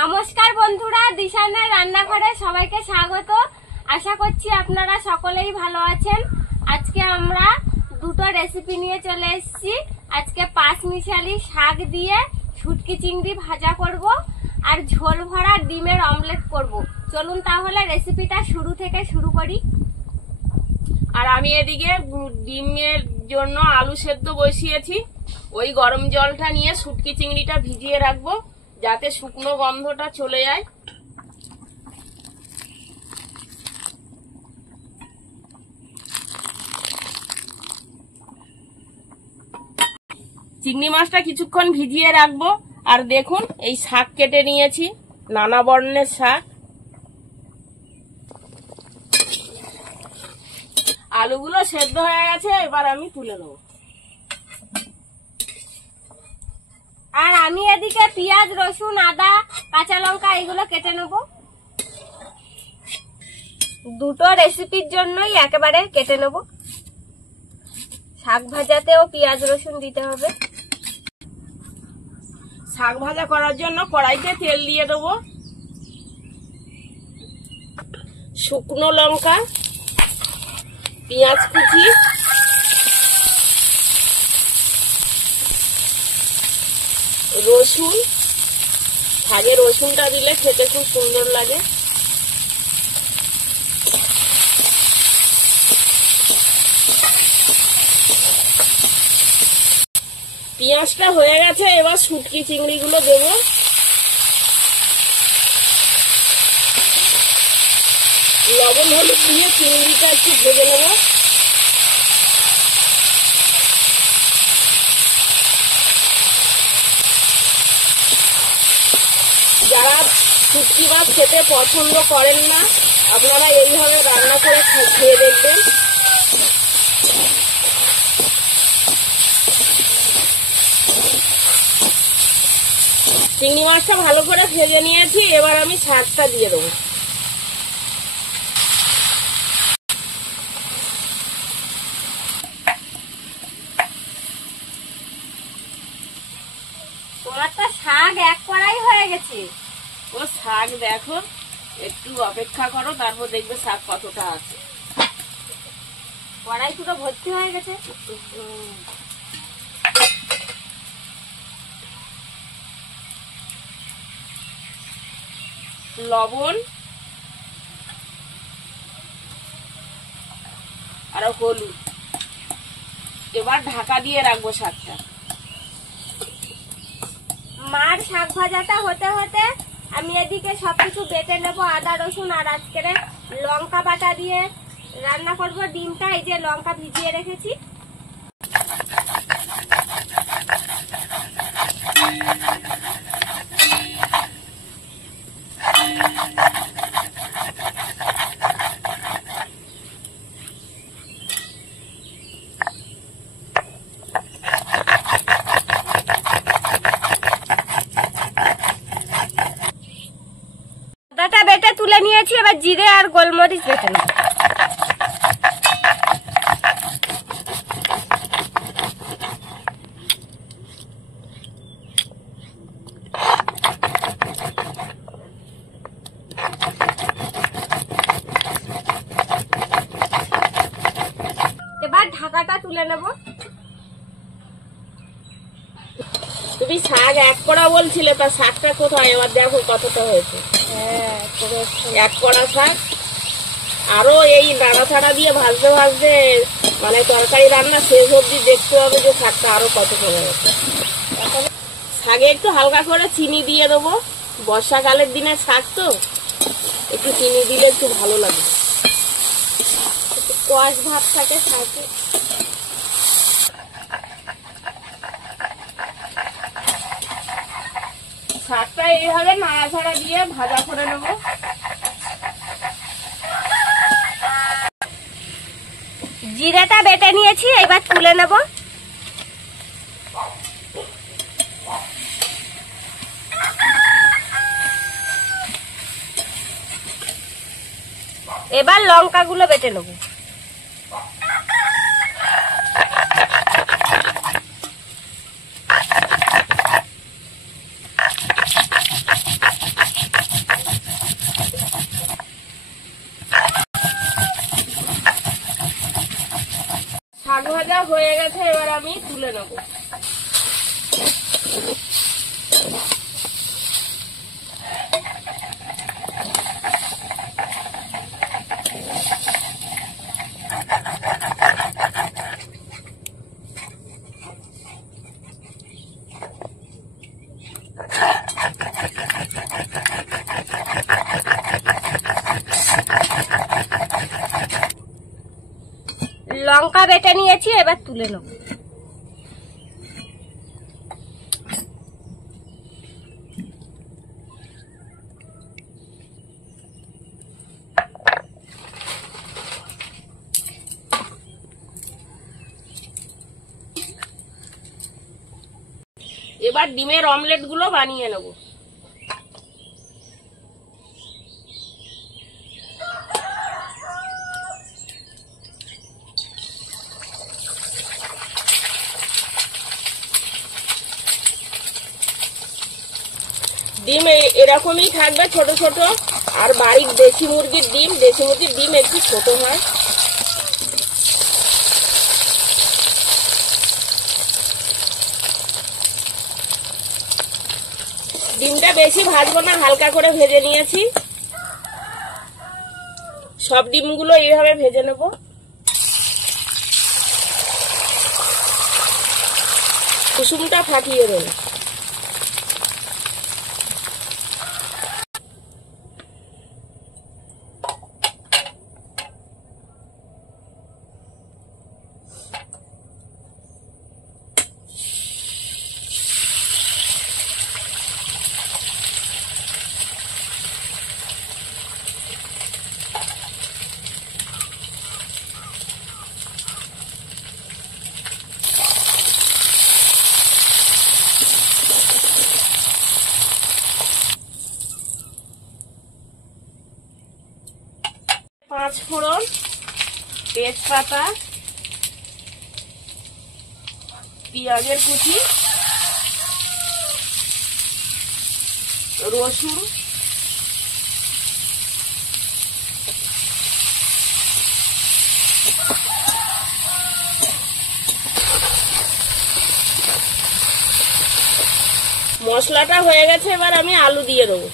নমস্কার বন্ধুরা, দিশানের রান্নাঘরে সবাইকে স্বাগত। আশা করছি আপনারা সকলেই ভালো আছেন। আজকে আমরা দুটো রেসিপি নিয়ে চলে এসেছি। আজকে পাঁচমিশালি শাক দিয়ে শুটকি চিংড়ি ভাজা করব আর ঝোল ভরা ডিমের অমলেট করব। চলুন তাহলে রেসিপিটা শুরু থেকে শুরু করি। আর আমি এদিকে ডিমের জন্য আলু সেদ্ধ বসিয়েছি। ওই গরম জলটা নিয়ে শুটকি চিংড়িটা ভিজিয়ে রাখবো যাতে শুকনো গন্ধটা চলে যায়। চিংড়ি মাছটা কিছুক্ষণ ভিজিয়ে রাখবো। আর দেখুন এই শাক কেটে নিয়েছি, নানা বর্ণের শাক। আলুগুলো সেদ্ধ হয়ে গেছে, এবার আমি তুলে নেব। আর আমি এদিকে পেঁয়াজ, রসুন, আদা, কাঁচা লঙ্কা এগুলো কেটে নেব। দুটো রেসিপির জন্যই একেবারে কেটে নেব। শাক ভাজাতেও পেঁয়াজ রসুন দিতে হবে। শাক ভাজা করার জন্য কড়াইতে তেল দিয়ে দেবো। শুকনো লঙ্কা, পেঁয়াজ কুচি, রসুন। শাকে রসুনটা দিলে খেতে খুব সুন্দর লাগে। পেঁয়াজটা হয়ে গেছে, এবার শুটকি চিংড়িগুলো দেবো। লবণ হলুদ দিয়ে চিংড়িটা একটু ভেজে নেব। যারা শুটকি মাছ খেতে পছন্দ করেন না, আপনারা এইভাবে রান্না করে খেয়ে দেখবেন। চিংড়ি মাছটা ভালো করে ভেজে নিয়েছি, এবার আমি শাকটা দিয়ে দেবো। তোমার তো শাক এক কড়াই হয়ে গেছে। ও শাক দেখো, একটু অপেক্ষা করো, তারপর দেখবে শাক কতটা আছে। কড়াই পুরো ভর্তি হয়ে গেছে। লবণ আর হলুদ, এবার ঢাকা দিয়ে রাখবো শাকটা। মার শাক ভাজাটা হতে হতে আমি এদিকে সবকিছু বেটে নেবো। আদা রসুন আর আজকের লঙ্কা বাটা দিয়ে রান্না করব ডিমটা। এই যে লঙ্কা ভিজিয়ে রেখেছি। আদাটা বেটে তুলে নিয়েছি, এবার জিরে আর গোলমরিচ বেটে নেব। এবার ঢাকাটা তুলে নেব। তুমি শাক এক কড়া বলছিলে, তা শাকটা কোথায়? এবার দেখো কতটা হয়েছে। এক কড়া শাক। আরো এই নাড়াচাড়া দিয়ে ভাজতে ভাজতে মানে তরকারি রান্না শেষ অবধি দেখতে হবে যে শাকটা আরো কত কমে গেছে। শাকে একটু হালকা করে চিনি দিয়ে দেবো। বর্ষাকালের দিনে শাক তো একটু চিনি দিলে একটু ভালো লাগে, কষ ভাব থাকে শাকে। শাকটা এইভাবে নাড়াচাড়া দিয়ে ভাজা করে নেব। জিরেটা বেটে নিয়েছি, এবার তুলে নেব। এবার লঙ্কাগুলো বেটে নেব। হয়ে গেছে, এবার আমি তুলে নেব। লঙ্কা বেটে নিয়েছি, এবার তুলে নেব। এবার ডিমের অমলেট গুলো বানিয়ে নেব। ডিম এরকমই থাকবে, ছোট ছোট। আর বাড়ির দেশি মুরগির ডিম একটু ছোট হয়। ডিমটা বেশি ভাজবো না, হালকা করে ভেজে নিয়েছি। সব ডিমগুলো এইভাবে ভেজে নেব। কুসুমটা ফাটিয়ে দেবো। পাঁচ ফোড়ন, তেজপাতা, পেঁয়াজের কুচি, রসুন, মশলাটা হয়ে গেছে, এবার আমি আলু দিয়ে দেবো।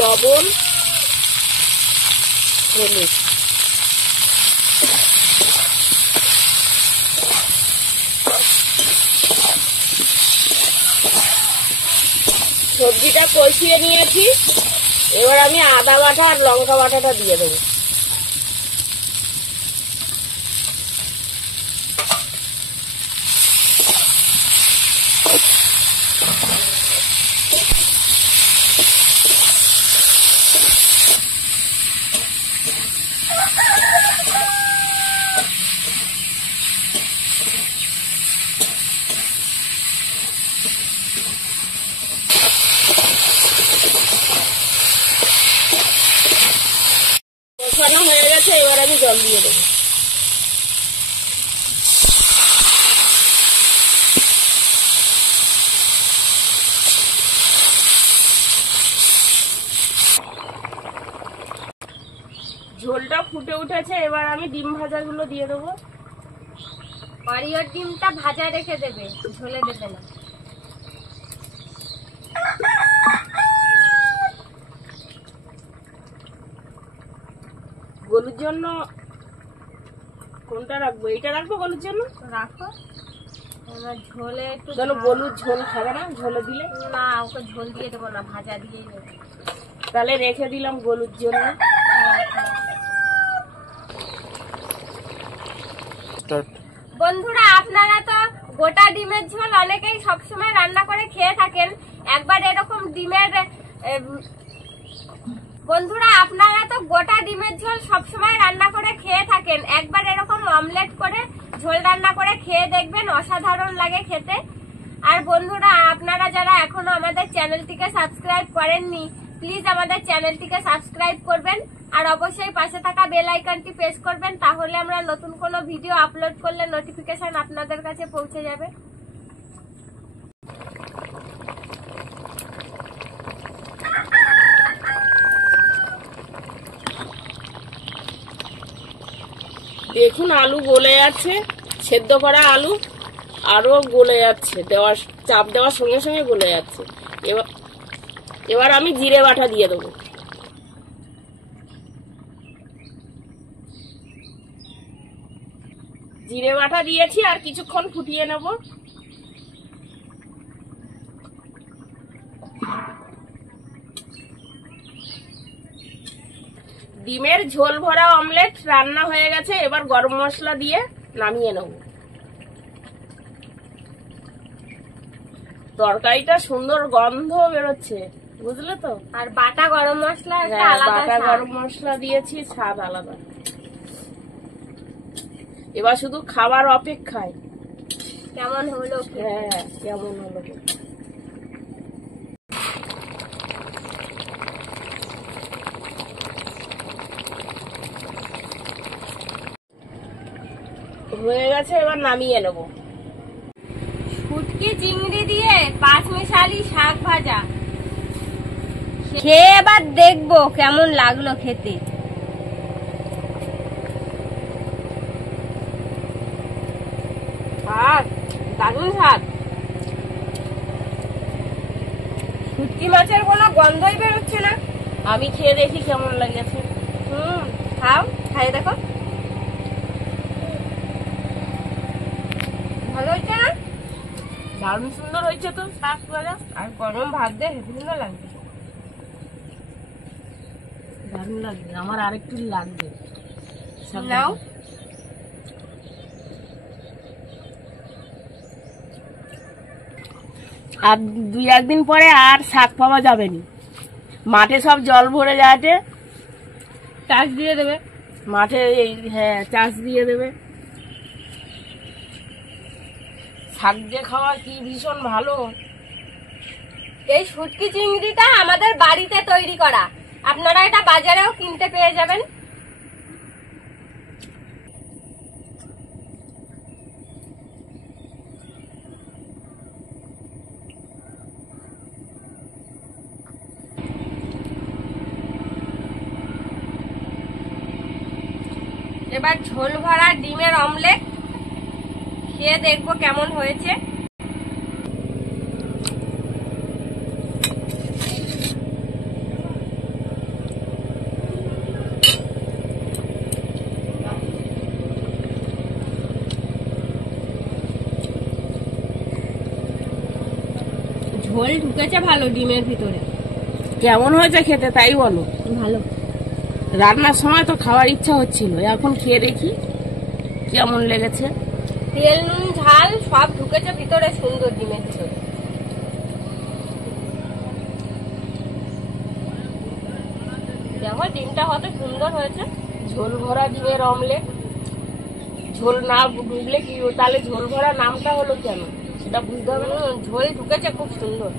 লবণ, হলুদ। সবজিটা কষিয়ে নিয়েছি, এবার আমি আদা বাটা আর লঙ্কা বাটাটা দিয়ে দেবো। কষানো হয়ে গেছে, এবার আমি জল দিয়ে দেবো। ঝোলটা ফুটে উঠেছে, এবার আমি ডিম ভাজাগুলো দিয়ে দেবো। অরিওর ডিমটা ভাজা রেখে দেবে, ঝোলে দেবে না। গলুর জন্য কোনটা রাখবো? এইটা রাখবো গলুর জন্য? রাখো, আমার ঝোলে একটু কেন গলুর ঝোল খাবে না? ঝোলে দিলে না, ওকে ঝোল দিয়ে দেবো না, ভাজা দিয়েই দেবো। তাহলে রেখে দিলাম গলুর জন্য। বন্ধুরা, আপনারা তো গোটা ডিমের ঝোল অনেকেই সবসময় রান্না করে খেয়ে থাকেন। একবার এরকম বন্ধুরা, আপনারা তো গোটা ডিমের ঝোল সবসময় রান্না করে খেয়ে থাকেন। একবার এরকম অমলেট করে ঝোল রান্না করে খেয়ে দেখবেন, অসাধারণ লাগে খেতে। আর বন্ধুরা, আপনারা যারা এখনো আমাদের চ্যানেলটিকে সাবস্ক্রাইব করেননি, প্লিজ আমাদের চ্যানেলটিকে সাবস্ক্রাইব করবেন। আর অবশ্যই পাশে থাকা বেল আইকনটি প্রেস করবেন, তাহলে আমরা নতুন কোনো ভিডিও আপলোড করলে নোটিফিকেশন আপনাদের কাছে পৌঁছে যাবে। দেখুন আলু গলে যাচ্ছে, সেদ্ধ করা আলু আরো গলে যাচ্ছে, চাপ দেওয়ার সঙ্গে সঙ্গে গলে যাচ্ছে। এবার আমি জিরে বাটা দিয়ে দেবো। জিরে বাটা দিয়েছি, আর কিছুক্ষণ ফুটিয়ে নেব। ডিমের ঝোল ভরা অমলেট রান্না হয়ে গেছে। এবার গরম মশলা দিয়ে নামিয়ে নেব। তরকারিটা সুন্দর গন্ধ বেরোচ্ছে, বুঝলে তো? আর বাটা গরম মশলা একটা হ্যাঁ, আলাদা বাটা স্বাদ। গরম মশলা দিয়েছি, স্বাদ আলাদা। এবার শুধু খাবার অপেক্ষায় কেমন হলো? হ্যাঁ, কেমন হলো? হয়ে গেছে, এবার নামিয়ে নেব। শুটকি চিংড়ি দিয়ে পাঁচমিশালি শাক ভাজা খেয়ে এবার দেখবো কেমন লাগলো খেতে। স্বাদ, দারুণ স্বাদ। শুটকি মাছের কোনো গন্ধই বেরোচ্ছে না। আমি খেয়ে দেখি কেমন লাগেছে। খাও, খাইয়ে দেখো। ভালো হচ্ছে না? দারুণ সুন্দর হয়েছে তো শাক ভাজা। আর গরম ভাত দিয়ে হেঁটে সুন্দর লাগবে। দারুণ লাগবে। আমার আরেকটু লাগবে। নাও। আর 2-1 দিন পরে আর শাক পাওয়া যাবে না। মাঠে সব জল ভরে যাচ্ছে, চাষ দিয়ে দেবে। মাঠে হ্যাঁ, চাষ দিয়ে দেবে। শাক দিয়ে খাওয়া কি ভীষণ ভালো। এই শুটকি চিংড়িটা আমাদের বাড়িতে তৈরি করা, আপনারা এটা বাজারেও কিনতে পেয়ে যাবেন। এবার ঝোল ভরা ডিমের অমলেট খেয়ে দেখবো কেমন হয়েছে। ঝোল ঢুকেছে ভালো ডিমের ভিতরে। কেমন হয়েছে খেতে তাই বলো। ভালো। রান্নার সময় তো খাওয়ার ইচ্ছা হচ্ছিল, এখন খেয়ে দেখি কেমন লেগেছে। তেল নুন ঝাল সব ঢুকেছে ভিতরে, সুন্দর ডিমের ভিতরে। দেখো ডিমটা কত সুন্দর হয়েছে। ঝোল ভরা ডিমের অমলেট। ঝোল না ঢুকলে কি তাহলে ঝোল ভরা নামটা হলো কেন সেটা বুঝতে হবে না। ঝোল ঢুকেছে খুব সুন্দর।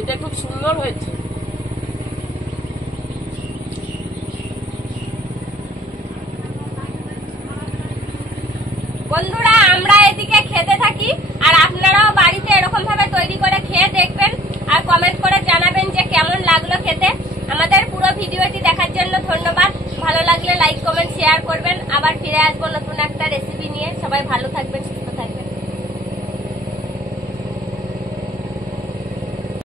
এটা খুব সুন্দর হয়েছে। বন্ধুরা, আমরা এদিকে খেতে থাকি, আর আপনারাও বাড়িতে এরকম ভাবে তৈরি করে খেয়ে দেখবেন, আর কমেন্ট করে জানাবেন যে কেমন লাগলো খেতে। আমাদের পুরো ভিডিওটি দেখার জন্য ধন্যবাদ। ভালো লাগলে লাইক কমেন্ট শেয়ার করবেন। আবার ফিরে আসবো নতুন একটা রেসিপি নিয়ে। সবাই ভালো থাকবেন।